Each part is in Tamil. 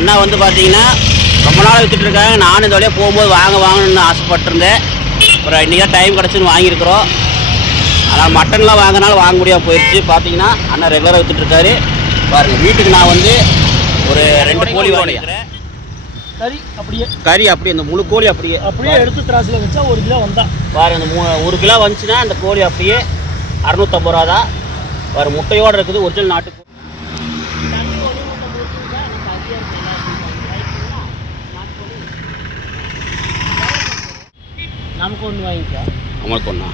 அண்ணா வந்து பார்த்தீங்கன்னா ரொம்ப நாள் வித்துட்டு இருக்காங்க. நானும் இந்த வழியாக போகும்போது வாங்கணும்னு ஆசைப்பட்டிருந்தேன். அப்புறம் இன்றைக்கி தான் டைம் கிடச்சுன்னு வாங்கியிருக்கிறோம். ஆனால் மட்டன்லாம் வாங்கினாலும் வாங்க முடியாமல் போயிடுச்சு. பார்த்தீங்கன்னா அண்ணா ரெகுலராக வித்துட்ருக்காரு. பாருங்கள், வீட்டுக்கு நான் வந்து ஒரு 2 கோழி வாங்கிக்கிறேன். கறி அப்படியே இந்த முழு கோழி அப்படியே எடுத்து திராசில் வச்சா 1 கிலோ வந்தா பாருங்க. அந்த 1 கிலோ வந்துச்சுன்னா அந்த கோழி அப்படியே 650 ரூபா தான். பாரு, முட்டையோடு இருக்குது. ஒரிஜினல் நாட்டு நமக்கு ஒன்று வாங்கிக்கோ. நம்மளுக்கு ஒன்றா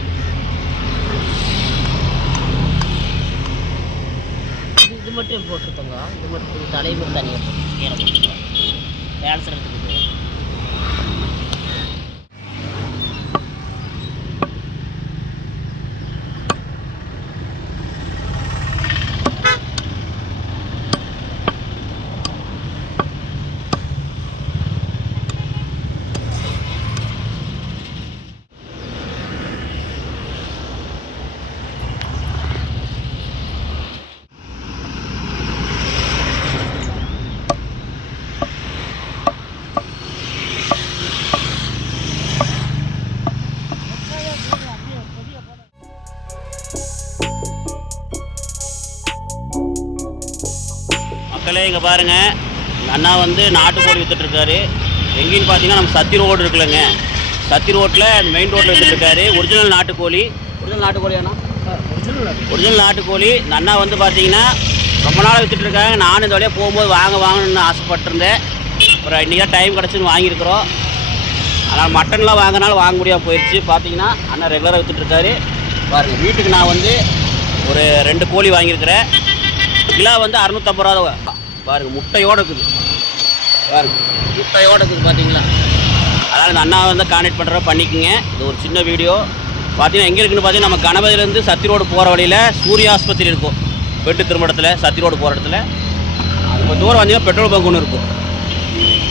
இது மட்டும் போட்டிருக்கோங்க. இது மட்டும் தலைவர் தனியாக போட்டு கீரை போட்டுருக்கோம். கேன்சர் இருக்குது. மக்களே, இங்கே பாருங்கள், அண்ணா வந்து நாட்டுக்கோழி விற்றுட்ருக்காரு. எங்கேன்னு பார்த்தீங்கன்னா நம்ம சத்தி ரோடு இருக்குல்லங்க, சத்தி ரோட்டில் மெயின் ரோட்டில் விற்றுட்ருக்காரு. ஒரிஜினல் நாட்டுக்கோழி. ஒரிஜினல் நாட்டுக்கோழி அண்ணா, ஒரிஜினல் நாட்டுக்கோழி. இந்த அண்ணா வந்து பார்த்தீங்கன்னா ரொம்ப நாள் விற்றுட்ருக்காங்க. நானும் இந்த வழியாக போகும்போது வாங்கணும்னு ஆசைப்பட்டிருந்தேன். அப்புறம் இன்றைக்கி தான் டைம் கிடச்சுன்னு வாங்கியிருக்கிறோம். ஆனால் மட்டன்லாம் வாங்கினாலும் வாங்க முடியாமல் போயிடுச்சு. பார்த்தீங்கன்னா அண்ணா ரெகுலராக விற்றுட்ருக்காரு. பாருங்கள், வீட்டுக்கு நான் வந்து ஒரு 2 கோழி வாங்கியிருக்கிறேன். கிலோ வந்து 650 ரூபா. பாருங்கள், முட்டையோடு இருக்குது. பாருங்கள், முட்டையோடு இருக்குது. பார்த்தீங்களா? அதனால் இந்த அண்ணா வந்து கான்டெக்ட் பண்ணுற பண்ணிக்கோங்க. இது ஒரு சின்ன வீடியோ. பார்த்தீங்கன்னா எங்கே இருக்குன்னு பார்த்தீங்கன்னா நம்ம கணபதியிலேருந்து சத்தி ரோடு போகிற வழியில் சூர்யா ஆஸ்பத்திரி இருக்கும். பெட்டு திருமணத்தில் சத்தி ரோடு போகிற இடத்துல ரொம்ப தூரம் வந்தீங்கன்னா பெட்ரோல் பங்க் ஒன்று இருக்கும்.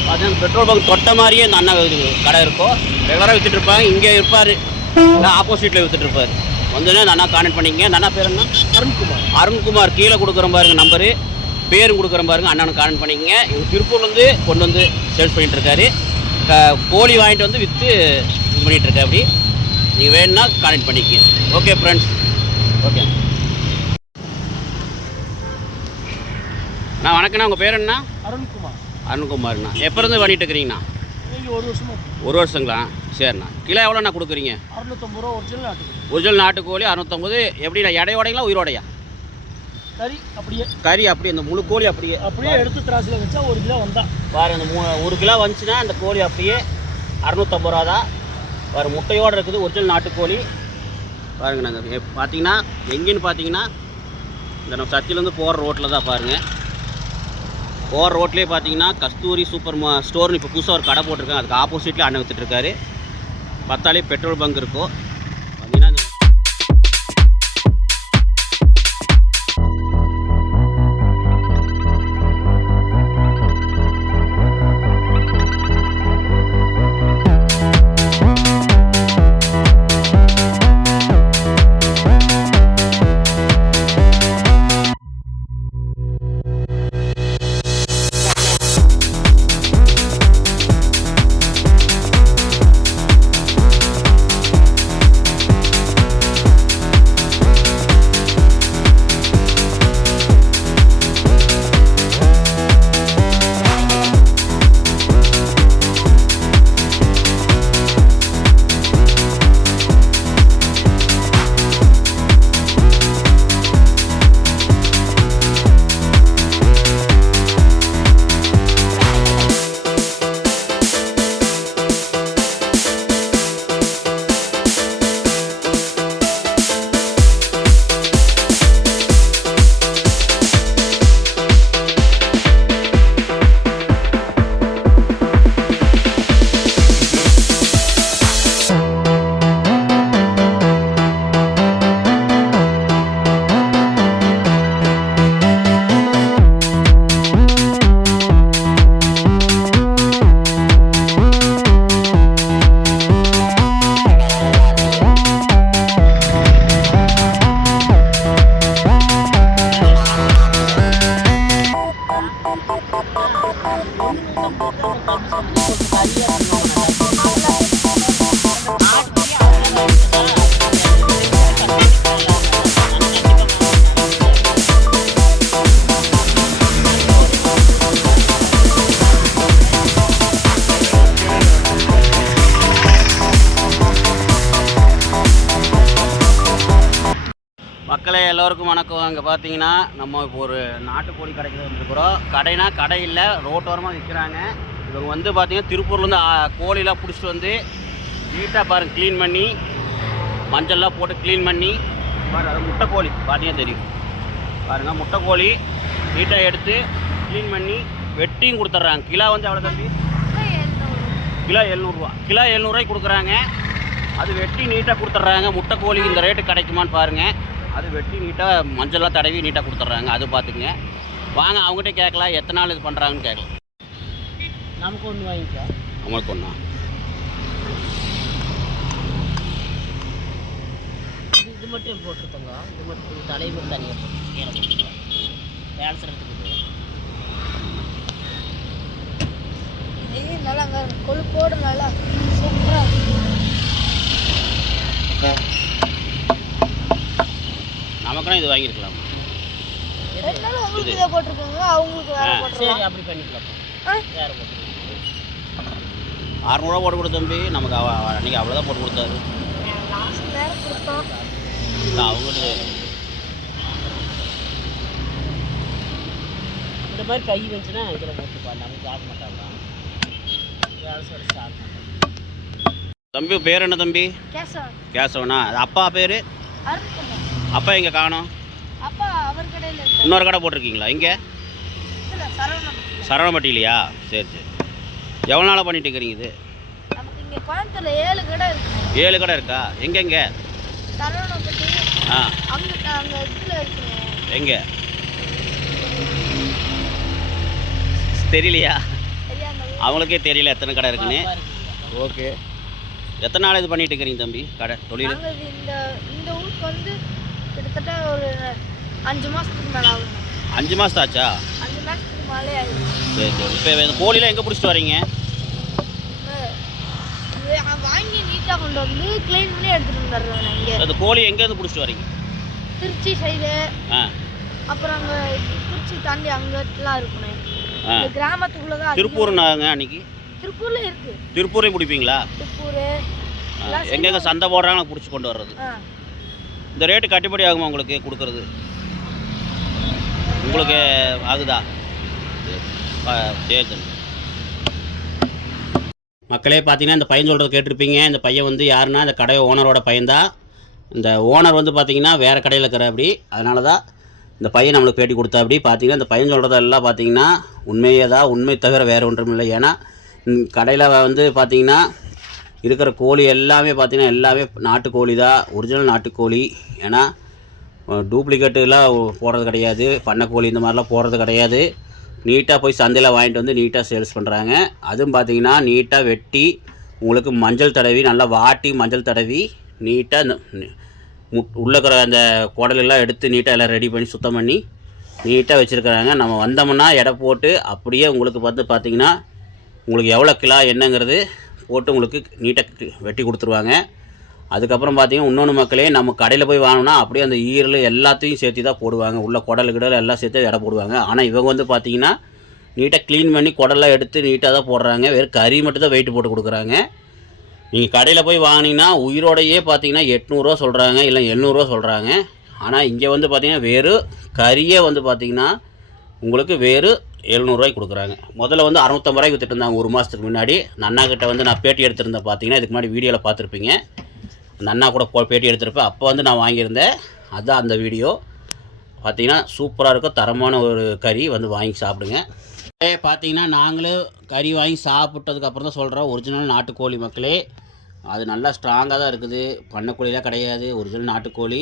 பார்த்தீங்கன்னா பெட்ரோல் பங்க் தொட்ட மாதிரியே இந்த அண்ணா கடை இருக்கும். ரெகுலராக விற்றுட்ருப்பாங்க. இங்கே இருப்பார், ஆப்போசிட்டில் விற்றுட்ருப்பார். வந்தோடனே அந்த அண்ணா கான்டெக்ட் பண்ணிக்கங்க. அந்த அண்ணா பேர் என்ன? அருண்குமார். கீழே கொடுக்குற பாருங்க நம்பரு, பேரும் கொடுக்குற பாருங்க. அண்ணனுக்கு கான்டெக்ட் பண்ணிக்கங்க. இவங்க திருப்பூர்லேருந்து கொண்டு வந்து சேல்ஸ் பண்ணிகிட்ருக்காரு. கோழி வாங்கிட்டு வந்து விற்று இது பண்ணிகிட்ருக்கேன். அப்படி நீங்கள் வேணும்னா கான்டெக்ட் பண்ணிக்கங்க. ஓகே ஃப்ரெண்ட்ஸ், ஓகே அண்ணா. வணக்கண்ணா, உங்கள் பேர் என்ன? அருண்குமார். அருண்குமார்ண்ணா. எப்போ இருந்து பண்ணிட்டு இருக்கிறீங்கண்ணா? 1 வருஷமா. 1 வருஷங்களா? சரிண்ணா. கிலோ எவ்வளோண்ணா கொடுக்குறீங்க? 650 ரூபா ஒரிஜினல் நாட்டுக்கோழி. ஒரிஜினல் நாட்டுக்கோழி 650. எப்படிண்ணா, எடையோடைங்களா உயிரோடையா? கறி அப்படியே இந்த முழு கோழி அப்படியே எடுத்து திராசில் வச்சா 1 கிலோ வந்தா பாரு. அந்த 1 கிலோ வந்துச்சுன்னா அந்த கோழி அப்படியே 650 ரூபா தான். பாரு, முட்டையோடு இருக்குது. ஒரிஜினல் நாட்டுக்கோழி. பாருங்க. நாங்கள் பார்த்தீங்கன்னா எங்கேன்னு பார்த்தீங்கன்னா இந்த நம்ம சத்தியிலேருந்து போகிற ரோட்டில் தான் பாருங்கள். போகிற ரோட்லேயே பார்த்தீங்கன்னா கஸ்தூரி சூப்பர் ஸ்டோர்னு இப்போ புதுசாக ஒரு கடை போட்டிருக்காங்க. அதுக்கு ஆப்போசிட்லேயே அண்ணன் விற்றுட்ருக்காரு. பத்தாலே பெட்ரோல் பங்க் இருக்கும். பார்த்தீங்கன்னா மக்களே எல்லோருக்கும் வணக்கம். அங்கே பார்த்தீங்கன்னா நம்ம இப்போ ஒரு நாட்டுக்கோழி கடைக்கு வந்துருக்குறோம். கடைனா கடை இல்லை, ரோட்டோரமாக விற்கிறாங்க. இவங்க வந்து பார்த்தீங்கன்னா திருப்பூர்லேருந்து கோழிலாம் பிடிச்சிட்டு வந்து நீட்டாக பாருங்கள் க்ளீன் பண்ணி மஞ்சள்லாம் போட்டு க்ளீன் பண்ணி பாருங்கள். அது முட்டைக்கோழி பார்த்தீங்கன்னா தெரியும் பாருங்கள். முட்டைக்கோழி நீட்டாக எடுத்து க்ளீன் பண்ணி வெட்டியும் கொடுத்துட்றாங்க. கிலோ வந்து எவ்வளோ தம்பி? கிலோ 700 கிலோ 700 கொடுக்குறாங்க. அது வெட்டி நீட்டாக கொடுத்துட்றாங்க. முட்டைக்கோழி இந்த ரேட்டு கிடைக்குமான்னு பாருங்கள். அது வெட்டி நீட்டாக மஞ்சள்லாம் தடவி நீட்டாக கொடுத்துட்றாங்க. அது பார்த்துக்குங்க. வாங்க அவங்ககிட்ட கேட்கலாம் எத்தனை நாள் இது பண்ணுறாங்கன்னு கேட்கலாம். நமக்கு ஒன்று வாங்கிக்கோ. அவங்களுக்கு ஒன்றா இது மட்டும் போட்டிருக்கோங்க. இது மட்டும் தலை மட்டும் தனியாக போட்டு கீழே போட்டுருக்கோம். வேலை செய்கிறதுக்கு நல்லா கொழுப்போடு நல்லா சூப்பராக நமக்குனா இது வாங்கியிருக்கலாம். உங்களுக்கு இதை போட்டிருக்கோங்க, அவங்களுக்கு வேற போட்டுருக்கோம். சரி, அப்படி பண்ணிக்கலாம். வேறு போட்டு 600 போட்டு கொடு தம்பி. நமக்கு அன்றைக்கி அவ்வளோதான் போட்டு கொடுத்தாரு. லாஸ்ட் நேரம் கொடுத்தோம். அவங்களுக்கு இந்த மாதிரி கை வந்துச்சுன்னா இதில் போட்டுப்பா. நமக்கு சாப்பிட மாட்டாங்க. வேலை செய்ய சாப்பிட மாட்டாங்க. தம்பி பேர் என்ன தம்பி? கேசவனா? அது அப்பா பேர்? அப்பா எங்கே காணோம்? அப்பா அவர் கடையில் இன்னொரு கடை போட்டிருக்கீங்களா? இங்கே சரவணப்பட்டியிலையா? சரி சரி. எவ்வளோ நாளாக பண்ணிட்டு இருக்கிறீங்க இது? நமக்கு இங்கே கோயம்புத்தூர்ல 7 கடை இருக்கு. 7 கடை இருக்கா? எங்கெங்க? சரவணப்பட்டி. ஆ, அங்கே இதில் இருக்குங்க. எங்கே தெரியலையா? அவங்களுக்கே தெரியல எத்தனை கடை இருக்குன்னு. ஓகே. எத்தனை நாள் இது பண்ணிட்டு இருக்கிறீங்க தம்பி கடை தொழில்? இந்த ஊருக்கு வந்து கிட்டத்தட்ட ஒரு 5 மாதத்துக்கு மேலே ஆகுங்க. 5 மாதம் ஆச்சா? 5 மாதத்துக்கு மேலே ஆகுது. சரி சரி. இப்போ இந்த கோழிலாம் எங்கே பிடிச்சிட்டு வரீங்க? வாங்கி நீட்டாக கொண்டு வந்து க்ளீன் பண்ணி எடுத்துகிட்டு வந்துடுறோம். இங்கே அந்த கோழி எங்கேருந்து பிடிச்சிட்டு வரீங்க? திருச்சி சைடு, ஆ, அப்புறம் அங்கே திருச்சி தாண்டி அங்கெல்லாம் இருக்குண்ணே. கிராமத்துக்குள்ளே தான். திருப்பூர்னாங்க அன்றைக்கி? திருப்பூரில் இருக்குது. திருப்பூரையும் பிடிப்பீங்களா? திருப்பூர் எங்கெங்கே சந்தை போடுறாங்க பிடிச்சி கொண்டு வர்றது. இந்த ரேட்டு கட்டுப்படி ஆகுமா உங்களுக்கு கொடுக்குறது? உங்களுக்கு ஆகுதா? சரி. மக்களே பார்த்தீங்கன்னா இந்த பையன் சொல்கிறது கேட்டிருப்பீங்க. இந்த பையன் வந்து யாருன்னா இந்த கடை ஓனரோட பையன்தான். இந்த ஓனர் வந்து பார்த்திங்கன்னா வேறு கடையில் இருக்கிற அப்படி. அதனால தான் இந்த பையன் நம்மளுக்கு பேட்டி கொடுத்தா அப்படி. பார்த்தீங்கன்னா இந்த பையன் சொல்கிறதெல்லாம் பார்த்தீங்கன்னா உண்மையே தான். உண்மை தவிர வேறு ஒன்றும் இல்லை. ஏன்னா கடையில் வந்து பார்த்திங்கன்னா இருக்கிற கோழி எல்லாமே பார்த்திங்கன்னா எல்லாமே நாட்டுக்கோழி தான். ஒரிஜினல் நாட்டுக்கோழி. ஏன்னா டூப்ளிகேட்டுலாம் போடுறது கிடையாது. பண்ணைக்கோழி இந்த மாதிரிலாம் போடுறது கிடையாது. நீட்டாக போய் சந்தையில் வாங்கிட்டு வந்து நீட்டாக சேல்ஸ் பண்ணுறாங்க. அதுவும் பார்த்திங்கன்னா நீட்டாக வெட்டி உங்களுக்கு மஞ்சள் தடவி நல்லா வாட்டி மஞ்சள் தடவி நீட்டாக உள்ளே இருக்கிற அந்த குடலெல்லாம் எடுத்து நீட்டாக எல்லாம் ரெடி பண்ணி சுத்தம் பண்ணி நீட்டாக வச்சுருக்குறாங்க. நம்ம வந்தோம்னா எடை போட்டு அப்படியே உங்களுக்கு பார்த்திங்கன்னா உங்களுக்கு எவ்வளோ கிலோ என்னங்கிறது போட்டு உங்களுக்கு நீட்டாக வெட்டி கொடுத்துருவாங்க. அதுக்கப்புறம் பார்த்திங்கன்னா இன்னொன்று மக்களே, நம்ம கடையில் போய் வாங்கினோன்னா அப்படியே அந்த ஈரல் எல்லாத்தையும் சேர்த்து தான் போடுவாங்க. உள்ள குடல் எல்லாம் சேர்த்து எடை போடுவாங்க. ஆனால் இவங்க வந்து பார்த்திங்கன்னா நீட்டாக க்ளீன் பண்ணி குடலாம் எடுத்து நீட்டாக தான் போடுறாங்க. வெறும் கறி மட்டும் தான் வெயிட் போட்டு கொடுக்குறாங்க. நீங்கள் கடையில் போய் வாங்கினீங்கன்னா உயிரோடையே பார்த்தீங்கன்னா 800 சொல்கிறாங்க, இல்லை 700 சொல்கிறாங்க. ஆனால் இங்கே வந்து பார்த்திங்கன்னா வெறும் கறியே வந்து பார்த்திங்கன்னா உங்களுக்கு வெறும் 700 கொடுக்குறாங்க. முதல்ல வந்து 650 விற்றுட்டு இருந்தாங்க ஒரு மாதத்துக்கு முன்னாடி. அந்த அண்ணா கிட்ட வந்து நான் பேட்டி எடுத்திருந்தேன். பார்த்தீங்கன்னா இதுக்கு முன்னாடி வீடியோவில் பார்த்துருப்பீங்க. அந்த அண்ணா கூட பேட்டி எடுத்திருப்பேன். அப்போ வந்து நான் வாங்கியிருந்தேன். அதுதான் அந்த வீடியோ. பார்த்தீங்கன்னா சூப்பராக இருக்கும். தரமான ஒரு கறி வந்து வாங்கி சாப்பிடுங்க. பார்த்தீங்கன்னா நாங்களும் கறி வாங்கி சாப்பிட்டதுக்கப்புறம் தான் சொல்கிறோம் ஒரிஜினல் நாட்டுக்கோழி மக்களே. அது நல்லா ஸ்ட்ராங்காக தான் இருக்குது. பண்ணைக்கோழிலாம் கிடையாது. ஒரிஜினல் நாட்டுக்கோழி.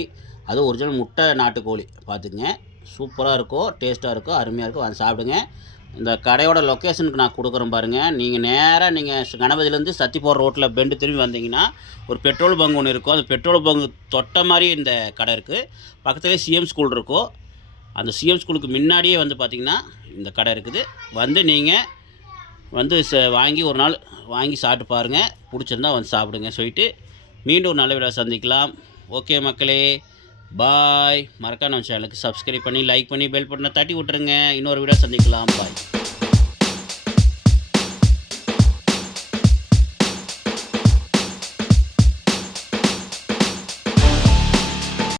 அது ஒரிஜினல் முட்டை நாட்டுக்கோழி. பார்த்துக்குங்க. சூப்பராக இருக்கும், டேஸ்ட்டாக இருக்கும், அருமையாக இருக்கும். அதை சாப்பிடுங்க. இந்த கடையோட லொக்கேஷனுக்கு நான் கொடுக்குறேன் பாருங்கள். நீங்கள் நேராக கணபதியிலேருந்து சத்திப்போர் ரோட்டில் பெண்டு திரும்பி வந்தீங்கன்னா ஒரு பெட்ரோல் பங்க் ஒன்று இருக்கும். அந்த பெட்ரோல் பங்கு தொட்ட மாதிரி இந்த கடை இருக்குது. பக்கத்துலேயே சிஎம் ஸ்கூல் இருக்கும். அந்த சிஎம் ஸ்கூலுக்கு முன்னாடியே வந்து பார்த்திங்கன்னா இந்த கடை இருக்குது. வந்து நீங்கள் வந்து வாங்கி ஒரு நாள் வாங்கி சாப்பிட்டு பாருங்கள், பிடிச்சிருந்தா வந்து சாப்பிடுங்க சொல்லிட்டு மீண்டும் ஒரு நல்ல வீடியோ சந்திக்கலாம். ஓகே மக்களே, பாய். மறக்காம நம்ம சேனலுக்கு சப்ஸ்கிரைப் பண்ணி லைக் பண்ணி பெல் பட்டனை தட்டி விட்டுருங்க. இன்னொரு வீடியோ சந்திக்கலாம். பாய்.